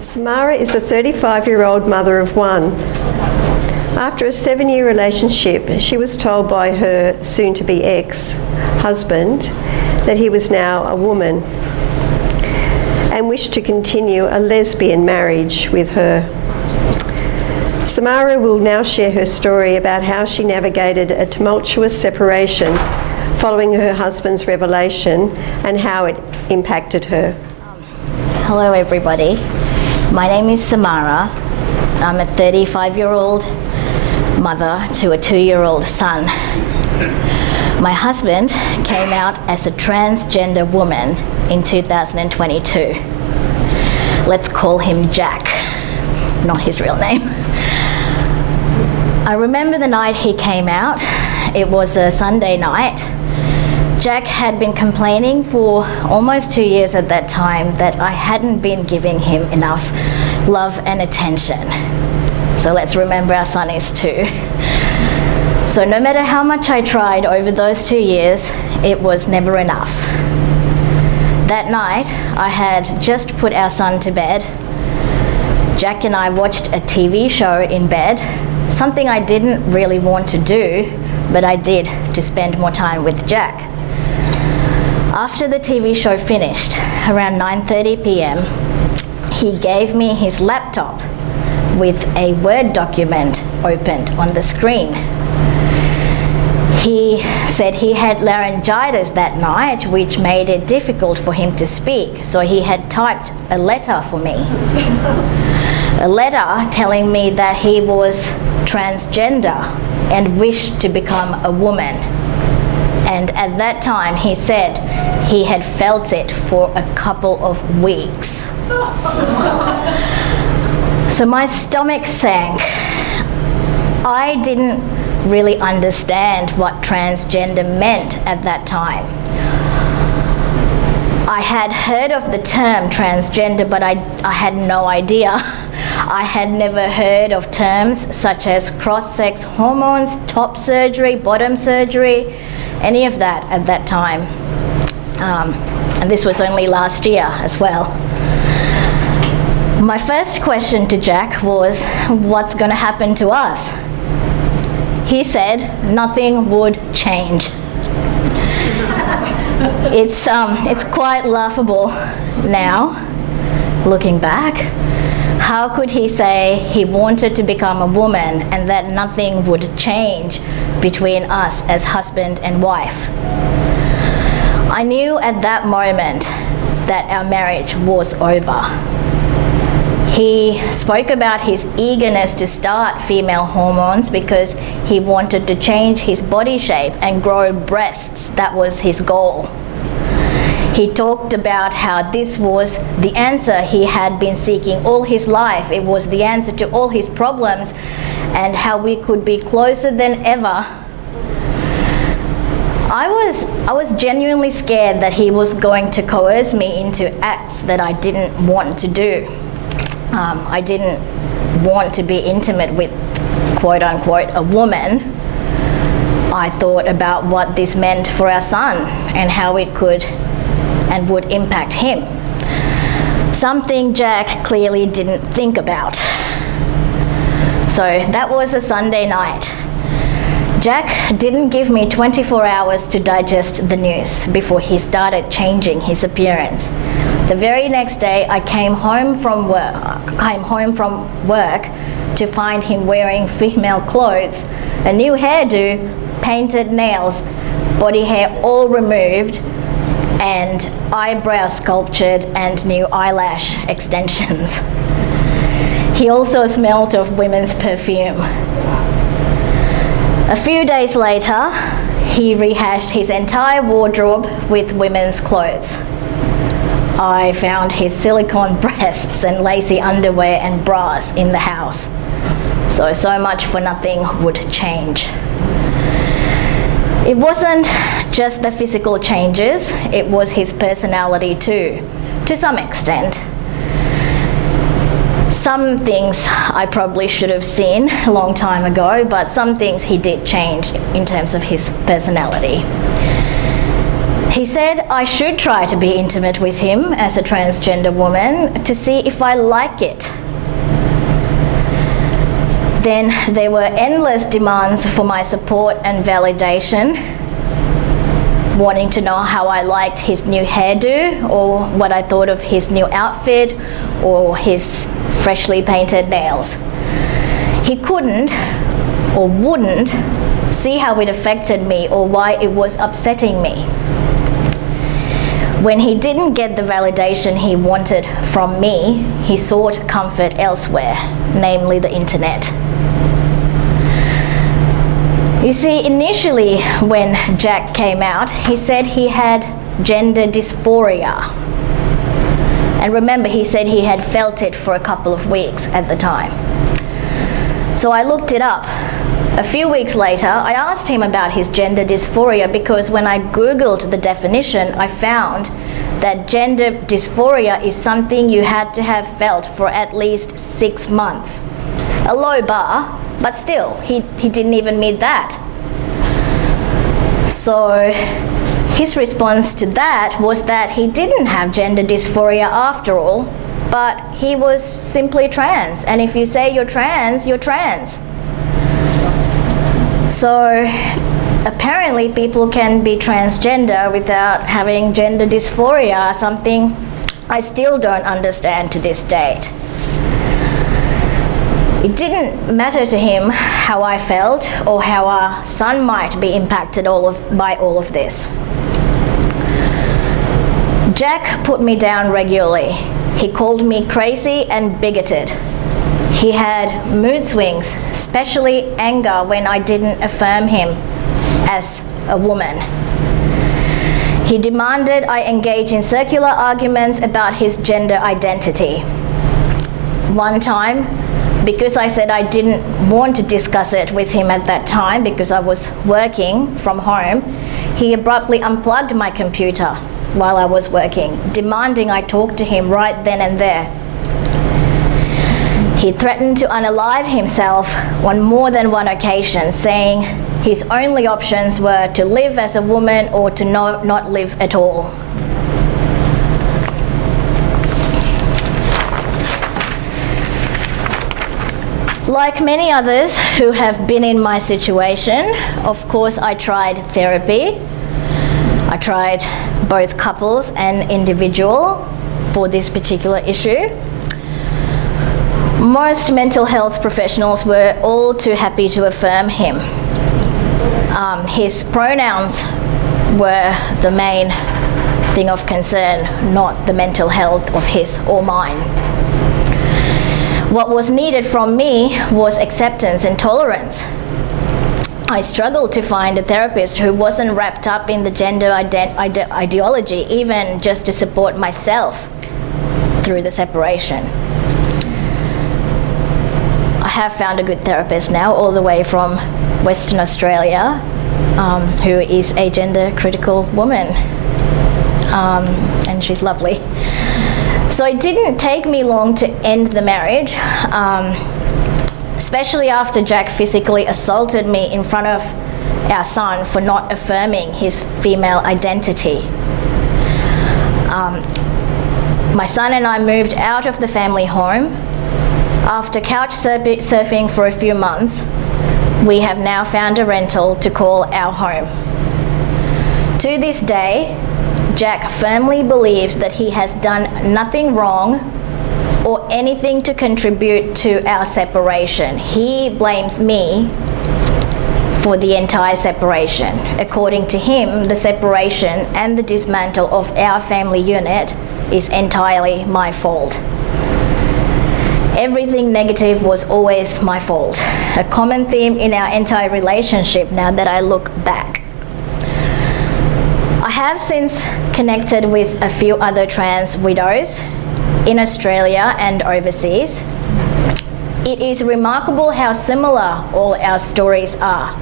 Samara is a 35-year-old mother of one. After a 7-year relationship, she was told by her soon-to-be ex-husband that he was now a woman and wished to continue a lesbian marriage with her. Samara will now share her story about how she navigated a tumultuous separation following her husband's revelation and how it impacted her. Hello everybody, my name is Samara. I'm a 35-year-old mother to a 2-year-old son. My husband came out as a transgender woman in 2022. Let's call him Jack, not his real name. I remember the night he came out. It was a Sunday night. Jack had been complaining for almost 2 years at that time that I hadn't been giving him enough love and attention. So let's remember our son is 2. So no matter how much I tried over those 2 years, it was never enough. That night, I had just put our son to bed. Jack and I watched a TV show in bed, something I didn't really want to do, but I did to spend more time with Jack. After the TV show finished, around 9:30 p.m, he gave me his laptop with a Word document opened on the screen. He said he had laryngitis that night, which made it difficult for him to speak, so he had typed a letter for me. A letter telling me that he was transgender and wished to become a woman. And at that time, he said he had felt it for a couple of weeks. So my stomach sank. I didn't really understand what transgender meant at that time. I had heard of the term transgender, but I had no idea. I had never heard of terms such as cross-sex hormones, top surgery, bottom surgery, any of that at that time. And this was only last year as well. My first question to Jack was, what's going to happen to us? He said nothing would change. It's quite laughable now, looking back. How could he say he wanted to become a woman and that nothing would change between us as husband and wife? I knew at that moment that our marriage was over. He spoke about his eagerness to start female hormones because he wanted to change his body shape and grow breasts. That was his goal. He talked about how this was the answer he had been seeking all his life. It was the answer to all his problems and how we could be closer than ever. I was genuinely scared that he was going to coerce me into acts that I didn't want to do. I didn't want to be intimate with, quote unquote, a woman. I thought about what this meant for our son and how it could and would impact him. Something Jack clearly didn't think about. So that was a Sunday night. Jack didn't give me 24 hours to digest the news before he started changing his appearance. The very next day, I came home from work to find him wearing female clothes, a new hairdo, painted nails, body hair all removed, and eyebrows sculptured and new eyelash extensions. He also smelled of women's perfume. A few days later, he rehashed his entire wardrobe with women's clothes. I found his silicone breasts and lacy underwear and bras in the house. So much for nothing would change. It wasn't just the physical changes, it was his personality too, to some extent. Some things I probably should have seen a long time ago, but some things he did change in terms of his personality. He said I should try to be intimate with him as a transgender woman to see if I like it. Then there were endless demands for my support and validation, wanting to know how I liked his new hairdo or what I thought of his new outfit or his freshly painted nails. He couldn't or wouldn't see how it affected me or why it was upsetting me. When he didn't get the validation he wanted from me, he sought comfort elsewhere, namely the internet. You see, initially when Jack came out, he said he had gender dysphoria. And remember, he said he had felt it for a couple of weeks at the time. So I looked it up. A few weeks later, I asked him about his gender dysphoria because when I Googled the definition, I found that gender dysphoria is something you had to have felt for at least 6 months. A low bar, but still, he didn't even meet that. So his response to that was that he didn't have gender dysphoria after all, but he was simply trans. And if you say you're trans, you're trans. So apparently people can be transgender without having gender dysphoria, something I still don't understand to this date. It didn't matter to him how I felt or how our son might be impacted by all of this. Jack put me down regularly. He called me crazy and bigoted. He had mood swings, especially anger when I didn't affirm him as a woman. He demanded I engage in circular arguments about his gender identity. One time, because I said I didn't want to discuss it with him at that time because I was working from home, he abruptly unplugged my computer while I was working, demanding I talk to him right then and there. He threatened to unalive himself on more than one occasion, saying his only options were to live as a woman or to not live at all. Like many others who have been in my situation, of course I tried therapy. I tried both couples and individual for this particular issue. Most mental health professionals were all too happy to affirm him. His pronouns were the main thing of concern, not the mental health of his or mine. What was needed from me was acceptance and tolerance. I struggled to find a therapist who wasn't wrapped up in the gender ideology, even just to support myself through the separation. I have found a good therapist now, all the way from Western Australia, who is a gender critical woman, and she's lovely. So it didn't take me long to end the marriage, especially after Jack physically assaulted me in front of our son for not affirming his female identity. My son and I moved out of the family home. After couch surfing for a few months, we have now found a rental to call our home. To this day, Jack firmly believes that he has done nothing wrong or anything to contribute to our separation. He blames me for the entire separation. According to him, the separation and the dismantle of our family unit is entirely my fault. Everything negative was always my fault, a common theme in our entire relationship now that I look back. I have since connected with a few other trans widows in Australia and overseas. It is remarkable how similar all our stories are.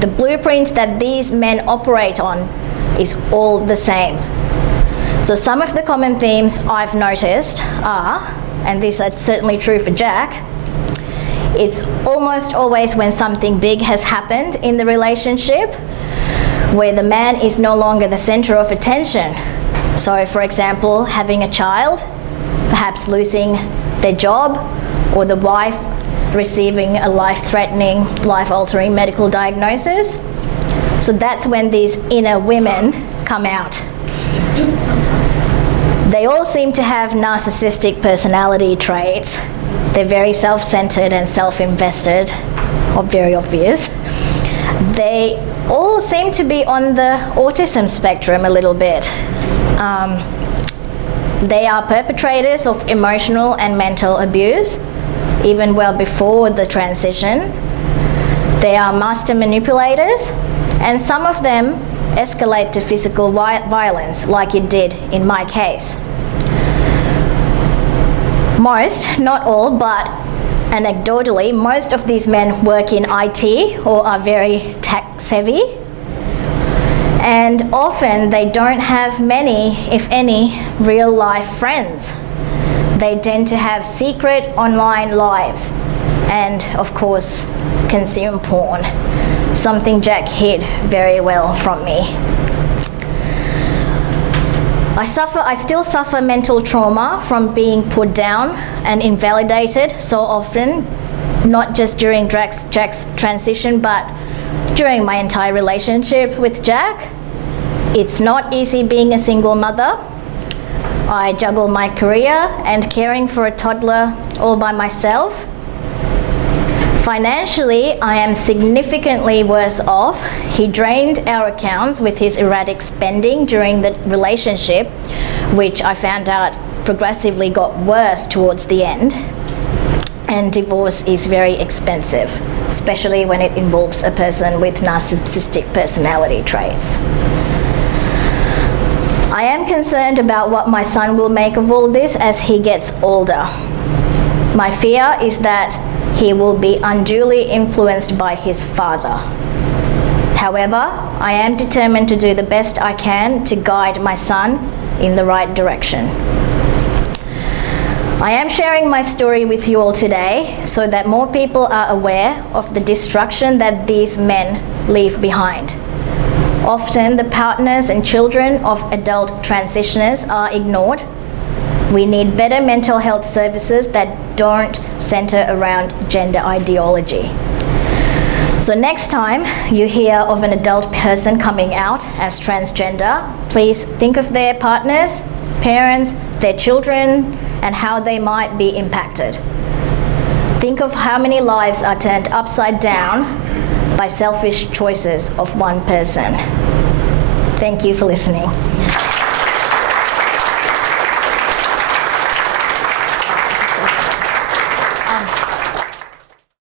The blueprint that these men operate on is all the same. So some of the common themes I've noticed are, and these are certainly true for Jack, it's almost always when something big has happened in the relationship, where the man is no longer the center of attention. So, for example, having a child, perhaps losing their job, or the wife receiving a life-threatening, life-altering medical diagnosis. So that's when these inner women come out. They all seem to have narcissistic personality traits. They're very self-centered and self-invested, or very obvious. They all seem to be on the autism spectrum a little bit. They are perpetrators of emotional and mental abuse, even well before the transition. They are master manipulators, and some of them escalate to physical violence, like it did in my case. Most, not all, but anecdotally, most of these men work in IT or are very tech-savvy, and often they don't have many, if any, real-life friends. They tend to have secret online lives and, of course, consume porn, something Jack hid very well from me. I still suffer mental trauma from being put down and invalidated so often, not just during Jack's transition, but during my entire relationship with Jack. It's not easy being a single mother. I juggle my career and caring for a toddler all by myself. Financially, I am significantly worse off. He drained our accounts with his erratic spending during the relationship, which I found out progressively got worse towards the end. And divorce is very expensive, especially when it involves a person with narcissistic personality traits. I am concerned about what my son will make of all this as he gets older. My fear is that he will be unduly influenced by his father. However, I am determined to do the best I can to guide my son in the right direction. I am sharing my story with you all today so that more people are aware of the destruction that these men leave behind. Often the partners and children of adult transitioners are ignored. We need better mental health services that don't center around gender ideology. So next time you hear of an adult person coming out as transgender, please think of their partners, parents, their children, and how they might be impacted. Think of how many lives are turned upside down by selfish choices of one person. Thank you for listening.